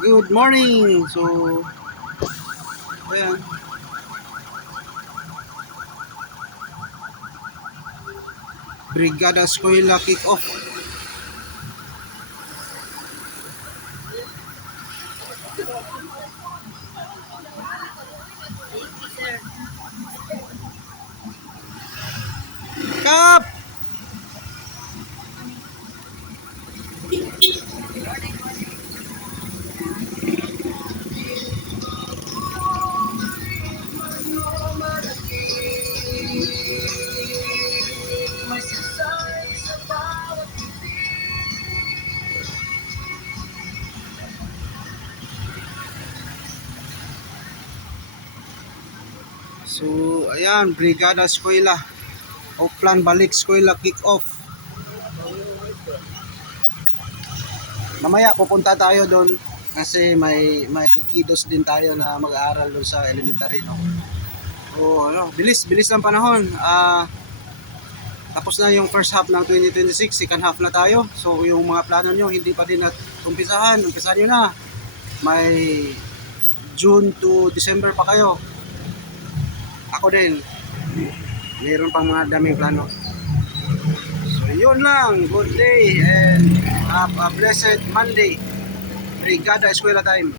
Good morning! So, ayan. Brigada Eskwela kick-off. Kap! So, ayan, Brigada Eskwela. Oplan Balik Eskwela kick-off. Mamaya pupunta tayo doon kasi may kiddos din tayo na mag-aaral doon sa elementary, no. So, ano, bilis ng panahon. Tapos na yung first half ng 2026, second half na tayo. So, yung mga plano nyo, hindi pa din umpisahan nyo na. May June to December pa kayo. Ako din, mayroon pang mga daming plano. So yun lang, good day and have a blessed Monday. Brigada Eskwela time.